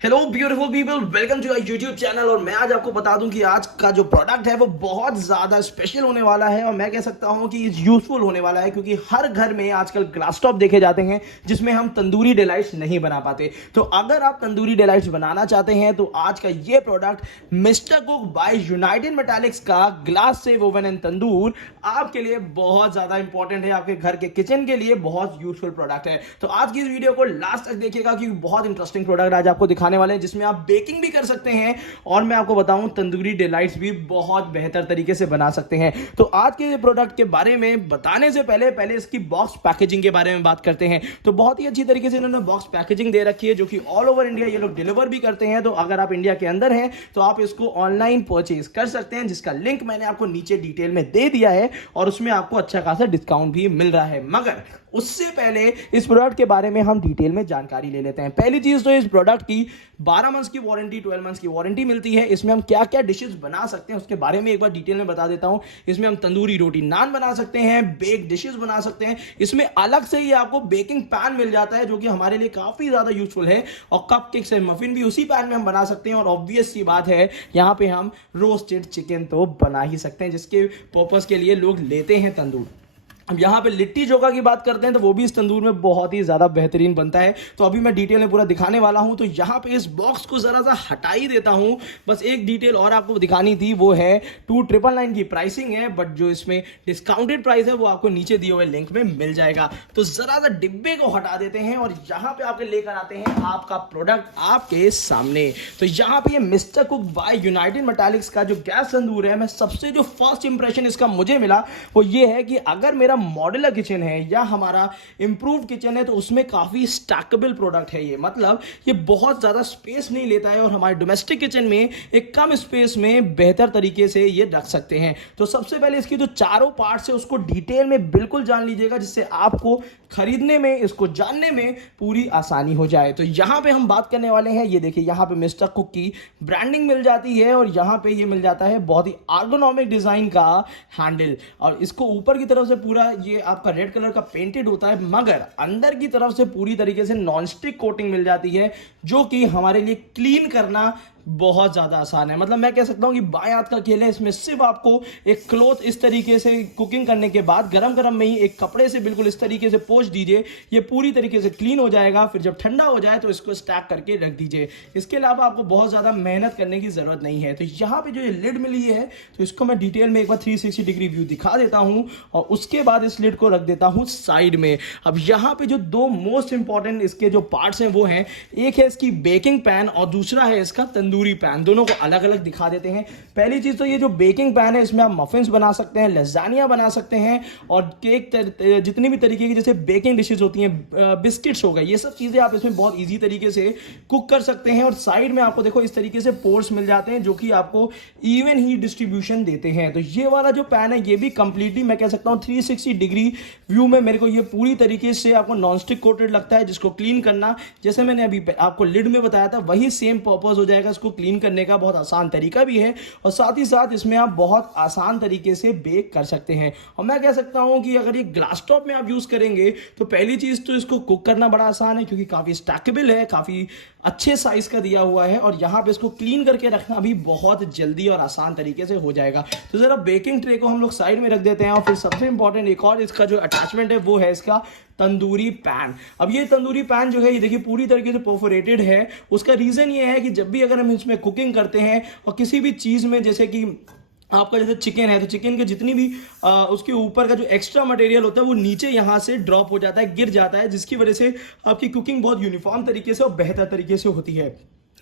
Hello beautiful people, welcome to YouTube channel. और मैं आज आपको बता दूं कि आज का जो प्रोडक्ट है वो बहुत ज़्यादा स्पेशल होने वाला है और मैं कह सकता हूं कि यूजफुल होने वाला है, क्योंकि हर घर में आजकल ग्लास टॉप देखे जाते हैं जिसमें हम तंदूरी डिलाइट्स नहीं बना पाते। तो अगर आप तंदूरी डिलाइट्स बनाना चाहते हैं तो आज का ये product mister cook by united metallics का ग्लास से वोवन एंड तंदूर आपके लिए बहुत ज़्यादा इंपॉर्टेंट है, आपके घर के किचन के लिए बहुत यूजफुल प्रोडक्ट है। तो आज की इस वीडियो को लास्ट तक देखिएगा क्योंकि बहुत इंटरेस्टिंग प्रोडक्ट आज आपको दिखाने वाले हैं जिसमें आप बेकिंग भी कर सकते हैं और मैं आपको बताऊं तंदूरी डिलाइट्स भी बहुत बेहतर तरीके से बना सकते हैं। तो आज के प्रोडक्ट के बारे में बताने से पहले इसकी बॉक्स पैकेजिंग के बारे में बात करते हैं। तो बहुत ही अच्छी तरीके से इन्होंने बॉक्स पैकेजिंग दे रखी है जो कि ऑल ओवर इंडिया ये लोग डिलीवर भी करते हैं। तो अगर आप इंडिया के अंदर हैं तो आप इसको ऑनलाइन परचेज कर सकते हैं, जिसका लिंक मैंने आपको नीचे डिटेल में दे दिया है और उसमें आपको अच्छा खासा डिस्काउंट भी मिल रहा है। मगर उससे पहले इस प्रोडक्ट के बारे में हम डिटेल में जानकारी ले लेते हैं। पहली चीज तो इस प्रोडक्ट की 12 मंथ्स की वारंटी, 12 मंथ्स की वारंटी मिलती है। इसमें हम क्या क्या डिशेस बना सकते हैं उसके बारे में एक बार डिटेल में बता देता हूं। इसमें हम तंदूरी रोटी नान बना सकते हैं, बेक डिशेस बना सकते हैं। इसमें अलग से ही आपको बेकिंग पैन मिल जाता है जो कि हमारे लिए काफी ज्यादा यूजफुल है और कपकेक्स एंड मफिन भी उसी पैन में हम बना सकते हैं। और ऑब्वियस सी बात है यहाँ पे हम रोस्टेड चिकन तो बना ही सकते हैं जिसके पर्पस के लिए लोग लेते हैं तंदूर। अब यहाँ पे लिट्टी चोखा की बात करते हैं तो वो भी इस तंदूर में बहुत ही ज़्यादा बेहतरीन बनता है। तो अभी मैं डिटेल में पूरा दिखाने वाला हूँ। तो यहाँ पे इस बॉक्स को ज़रा सा हटा ही देता हूँ। बस एक डिटेल और आपको दिखानी थी, वो है 2999 की प्राइसिंग है, बट जो इसमें डिस्काउंटेड प्राइस है वो आपको नीचे दिए हुए लिंक में मिल जाएगा। तो ज़रा सा डिब्बे को हटा देते हैं और यहाँ पे आपके लेकर आते हैं आपका प्रोडक्ट आपके सामने। तो यहाँ पे mister cook by united metallics का जो गैस तंदूर है, मैं सबसे जो फर्स्ट इंप्रेशन इसका मुझे मिला वो ये है कि अगर मेरा मॉड्यूलर किचन है या हमारा इंप्रूव्ड किचन है तो उसमें काफी स्टैकेबल प्रोडक्ट है ये। मतलब ये बहुत ज्यादा स्पेस नहीं लेता है और हमारे डोमेस्टिक किचन में एक कम स्पेस में बेहतर तरीके से ये रख सकते हैं। तो सबसे पहले इसकी जो चारों पार्ट्स है उसको डिटेल में बिल्कुल जान लीजिएगा जिससे आपको खरीदने में, इसको जानने में पूरी आसानी हो जाए। तो यहां पे हम बात करने वाले हैं, ये देखिए यहां पे मिस्टर कुक की ब्रांडिंग मिल जाती है और यहां पे ये मिल जाता है बहुत ही आर्गोनॉमिक डिजाइन का हैंडल और इसको ऊपर की तरफ से पूरा ये आपका रेड कलर का पेंटेड होता है, मगर अंदर की तरफ से पूरी तरीके से नॉनस्टिक कोटिंग मिल जाती है जो कि हमारे लिए क्लीन करना बहुत ज्यादा आसान है। मतलब मैं कह सकता हूं कि बाएं हाथ का खेल है। इसमें सिर्फ आपको एक क्लॉथ इस तरीके से कुकिंग करने के बाद गरम गरम में ही एक कपड़े से बिल्कुल इस तरीके से पोंछ दीजिए, ये पूरी तरीके से क्लीन हो जाएगा। फिर जब ठंडा हो जाए तो इसको स्टैक करके रख दीजिए। इसके अलावा आपको बहुत ज्यादा मेहनत करने की जरूरत नहीं है। तो यहाँ पे जो ये लिड मिली है तो इसको मैं डिटेल में एक बार 360 डिग्री व्यू दिखा देता हूं और उसके बाद इस लिड को रख देता हूं साइड में। अब यहाँ पे जो दो मोस्ट इंपॉर्टेंट इसके जो पार्ट्स हैं वो हैं, एक है इसकी बेकिंग पैन और दूसरा है इसका तंदूरी पैन। दोनों को अलग अलग दिखा देते हैं। पहली चीज तो ये जो बेकिंग पैन है इसमें आप मफिन्स बना सकते हैं, लजानिया बना सकते हैं और केक जितनी भी तरीके की जैसे बेकिंग डिशेस होती हैं, बिस्किट्स हो गए, ये सब चीजें आप इसमें बहुत इजी तरीके से कुक कर सकते हैं। और साइड में आपको देखो इस तरीके से पोर्स मिल जाते हैं जो कि आपको इवन ही डिस्ट्रीब्यूशन देते हैं। तो ये वाला जो पैन है ये भी कंप्लीटली मैं कह सकता हूं 360 डिग्री व्यू में मेरे को ये पूरी तरीके से आपको नॉनस्टिक कोटेड लगता है, जिसको क्लीन करना जैसे मैंने अभी आपको लिड में बताया था वही सेम पर्पस हो जाएगा। इसको क्लीन करने का बहुत आसान तरीका भी है और साथ ही साथ इसमें आप बहुत आसान तरीके से बेक कर सकते हैं। और मैं कह सकता हूं कि अगर ये ग्लास टॉप में आप यूज करेंगे तो पहली चीज तो इसको कुक करना बड़ा आसान है क्योंकि काफी स्टैकेबल है, काफी अच्छे साइज का दिया हुआ है और यहां पे इसको क्लीन करके रखना भी बहुत जल्दी और आसान तरीके से हो जाएगा। तो जरा बेकिंग ट्रे को हम लोग साइड में रख देते हैं और फिर सबसे इंपॉर्टेंट एक और इसका जो अटैचमेंट है वो है इसका तंदूरी पैन। अब ये तंदूरी पैन जो है ये देखिए पूरी तरीके से परफोरेटेड है। उसका रीजन ये है कि जब भी अगर हम इसमें कुकिंग करते हैं और किसी भी चीज में जैसे कि आपका जैसे चिकन है तो चिकन के जितनी भी उसके ऊपर का जो एक्स्ट्रा मटेरियल होता है वो नीचे यहाँ से ड्रॉप हो जाता है, गिर जाता है, जिसकी वजह से आपकी कुकिंग बहुत यूनिफॉर्म तरीके से और बेहतर तरीके से होती है।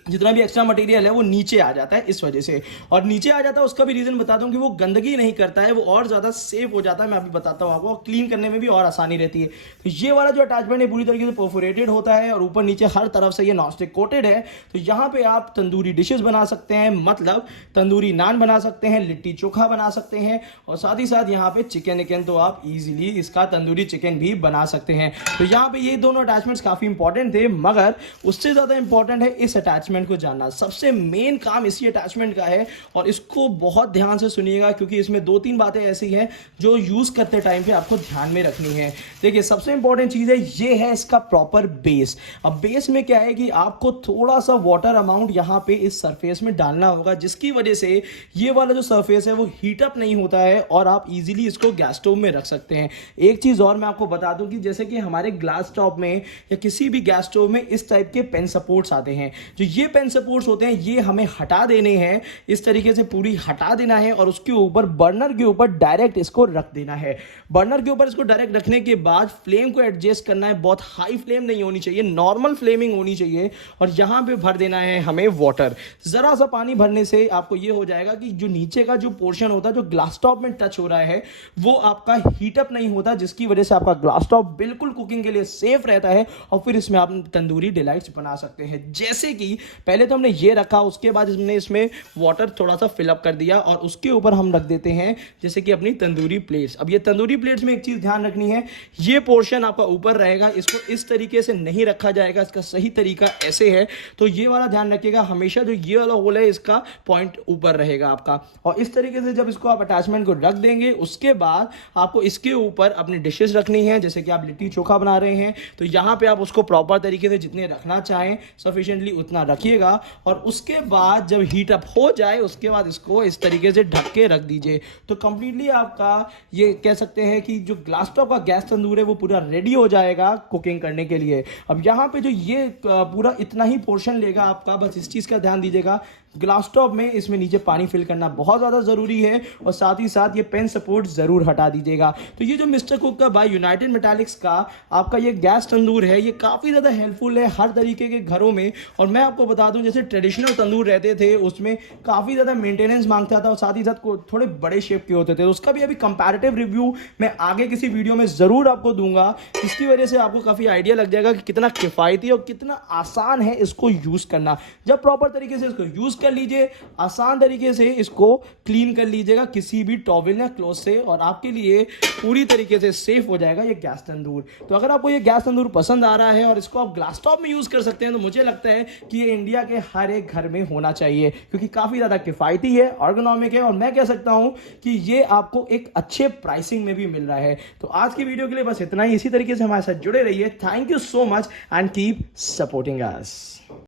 जितना भी एक्स्ट्रा मटेरियल है वो नीचे आ जाता है इस वजह से, और नीचे आ जाता है उसका भी रीजन बताता हूँ कि वो गंदगी नहीं करता है, वो और ज्यादा सेफ हो जाता है। मैं अभी बताता हूँ आपको, क्लीन करने में भी और आसानी रहती है। तो ये वाला जो अटैचमेंट है पूरी तरीके से परफोरेटेड होता है और ऊपर नीचे हर तरफ से ये नॉनस्टिक कोटेड है। तो यहाँ पे आप तंदूरी डिशेस बना सकते हैं, मतलब तंदूरी नान बना सकते हैं, लिट्टी चोखा बना सकते हैं और साथ ही साथ यहाँ पे चिकन तो आप इजीली इसका तंदूरी चिकन भी बना सकते हैं। तो यहाँ पे ये दोनों अटैचमेंट्स काफी इंपॉर्टेंट थे, मगर उससे ज्यादा इंपॉर्टेंट है इस अटैचमेंट अटैचमेंट को जानना। सबसे मेन काम इसी अटैचमेंट का है और इसको बहुत ध्यान से सुनिएगा क्योंकि इसमें 2-3 बातें ऐसी हैं जो यूज़ करते टाइम पे आपको ध्यान में रखनी है। देखिए, सबसे इंपॉर्टेंट चीज़ है ये है इसका प्रॉपर बेस। अब बेस में क्या है कि आपको थोड़ा सा वाटर अमाउंट यहाँ पे इस सरफेस में डालना होगा, जिसकी वजह से ये वाला जो सरफेस है वो हीट अप नहीं होता है और आप इजीली इसको गैस स्टोव में रख सकते हैं। एक चीज़ और मैं आपको बता दूं कि जैसे कि हमारे ग्लास टॉप में या किसी भी गैस स्टोव में इस टाइप के पेन सपोर्ट्स आते हैं। जो ये पेन सपोर्ट्स होते हैं ये हमें हटा देने हैं, इस तरीके से पूरी हटा देना है और उसके ऊपर बर्नर के ऊपर डायरेक्ट इसको रख देना है। बर्नर के ऊपर इसको डायरेक्ट रखने के बाद फ्लेम को एडजस्ट करना है। बहुत हाई फ्लेम नहीं होनी चाहिए, नॉर्मल फ्लेमिंग होनी चाहिए और यहां पे भर देना है हमें वाटर। जरा सा पानी भरने से आपको ये हो जाएगा कि जो नीचे का जो पोर्शन होता है जो ग्लास टॉप में टच हो रहा है वो आपका हीटअप नहीं होता, जिसकी वजह से आपका ग्लास टॉप बिल्कुल कुकिंग के लिए सेफ रहता है और फिर इसमें आप तंदूरी डिलाइट्स बना सकते हैं। जैसे कि पहले तो हमने ये रखा, उसके बाद हमने इसमें वाटर थोड़ा सा फिलअप कर दिया और उसके ऊपर हम रख देते हैं जैसे कि अपनी तंदूरी प्लेट्स। अब ये तंदूरी प्लेट्स में एक चीज ध्यान रखनी है, ये पोर्शन आपका ऊपर रहेगा, इसको इस तरीके से नहीं रखा जाएगा। इसका सही तरीका ऐसे है, तो ये वाला ध्यान रखिएगा, हमेशा जो ये वाला होल है इसका पॉइंट ऊपर रहेगा आपका। और इस तरीके से जब इसको आप अटैचमेंट को रख देंगे उसके बाद आपको इसके ऊपर अपनी डिशेस रखनी है। जैसे कि आप लिट्टी चोखा बना रहे हैं तो यहाँ पे आप उसको प्रॉपर तरीके से जितने रखना चाहें सफिशिएंटली उतना रखिएगा और उसके बाद जब हीट अप हो जाए उसके बाद इसको इस तरीके से ढक के रख दीजिए। तो कंप्लीटली आपका ये कह सकते हैं कि जो ग्लास टॉप का गैस तंदूर है वो पूरा रेडी हो जाएगा कुकिंग करने के लिए। अब यहाँ पे जो ये पूरा इतना ही पोर्शन लेगा आपका, बस इस चीज़ का ध्यान दीजिएगा, ग्लास टॉप में इसमें नीचे पानी फिल करना बहुत ज़्यादा ज़रूरी है और साथ ही साथ ये पेन सपोर्ट ज़रूर हटा दीजिएगा। तो ये जो मिस्टर कुक का बाय यूनाइटेड मेटालिक्स का आपका ये गैस तंदूर है ये काफ़ी ज़्यादा हेल्पफुल है हर तरीके के घरों में। और मैं आपको बता दूं जैसे ट्रेडिशनल तंदूर रहते थे उसमें काफ़ी ज़्यादा मेंटेनेंस मांगता था और साथ ही साथ थोड़े बड़े शेप के होते थे, तो उसका भी अभी कंपैरेटिव रिव्यू मैं आगे किसी वीडियो में ज़रूर आपको दूंगा। इसकी वजह से आपको काफ़ी आइडिया लग जाएगा कि कितना किफ़ायती और कितना आसान है इसको यूज़ करना। जब प्रॉपर तरीके से इसको यूज़ कर लीजिए, आसान तरीके से इसको क्लीन कर लीजिएगा किसी भी टॉवल या क्लॉथ से और आपके लिए पूरी तरीके से सेफ हो जाएगा ये गैस तंदूर। तो अगर आपको ये गैस तंदूर पसंद आ रहा है और इसको आप ग्लास टॉप में यूज़ कर सकते हैं तो मुझे लगता है कि ये इंडिया के हर एक घर में होना चाहिए क्योंकि काफ़ी ज़्यादा किफ़ायती है, ऑर्गेनॉमिक है और मैं कह सकता हूं कि ये आपको एक अच्छे प्राइसिंग में भी मिल रहा है। तो आज की वीडियो के लिए बस इतना ही। इसी तरीके से हमारे साथ जुड़े रहिए। Thank you so much and keep supporting us.